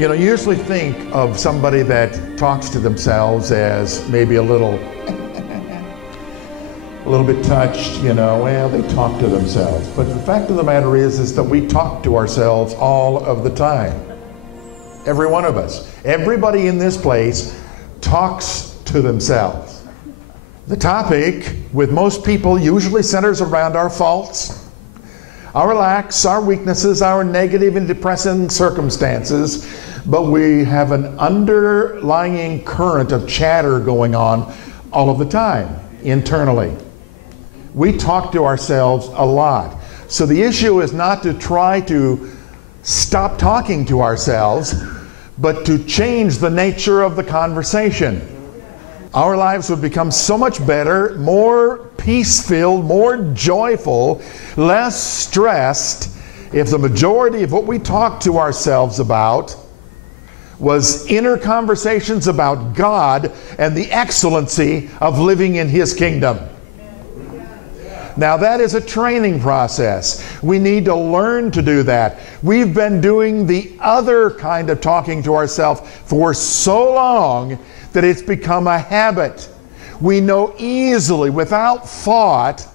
You know, you usually think of somebody that talks to themselves as maybe a little bit touched, you know, well, they talk to themselves. But the fact of the matter is that we talk to ourselves all of the time. Every one of us. Everybody in this place talks to themselves. The topic with most people usually centers around our faults, our lacks, our weaknesses, our negative and depressing circumstances, but we have an underlying current of chatter going on all of the time, internally. We talk to ourselves a lot. So the issue is not to try to stop talking to ourselves, but to change the nature of the conversation. Our lives would become so much better, more peace-filled, more joyful, less stressed, if the majority of what we talk to ourselves about was inner conversations about God and the excellency of living in His kingdom. Now that is a training process. We need to learn to do that. We've been doing the other kind of talking to ourselves for so long that it's become a habit. We know easily, without thought,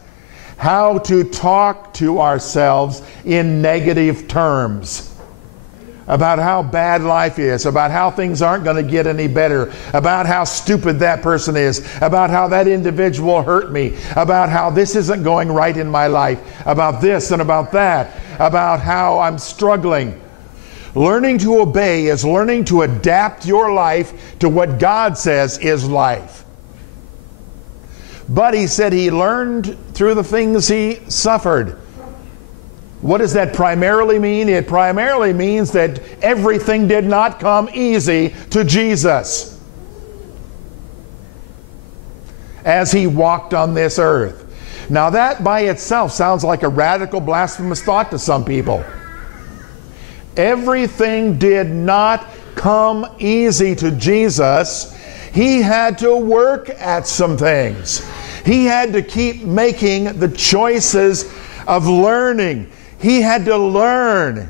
how to talk to ourselves in negative terms. About how bad life is, about how things aren't going to get any better, about how stupid that person is, about how that individual hurt me, about how this isn't going right in my life, about this and about that, about how I'm struggling. Learning to obey is learning to adapt your life to what God says is life. But he said he learned through the things he suffered. What does that primarily mean? It primarily means that everything did not come easy to Jesus as he walked on this earth. Now that by itself sounds like a radical, blasphemous thought to some people. Everything did not come easy to Jesus. He had to work at some things. He had to keep making the choices of learning. He had to learn.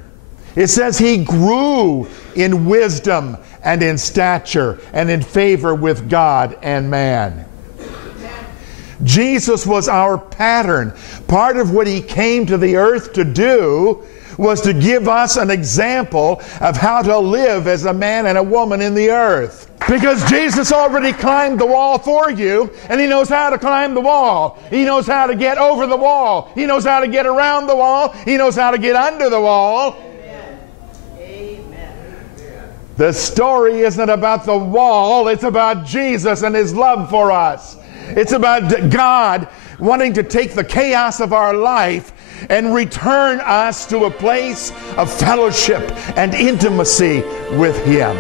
It says he grew in wisdom and in stature and in favor with God and man. Jesus was our pattern. Part of what he came to the earth to do was to give us an example of how to live as a man and a woman in the earth. Because Jesus already climbed the wall for you, and he knows how to climb the wall. He knows how to get over the wall. He knows how to get around the wall. He knows how to get under the wall. Amen. Amen. The story isn't about the wall, it's about Jesus and his love for us. It's about God wanting to take the chaos of our life and return us to a place of fellowship and intimacy with him.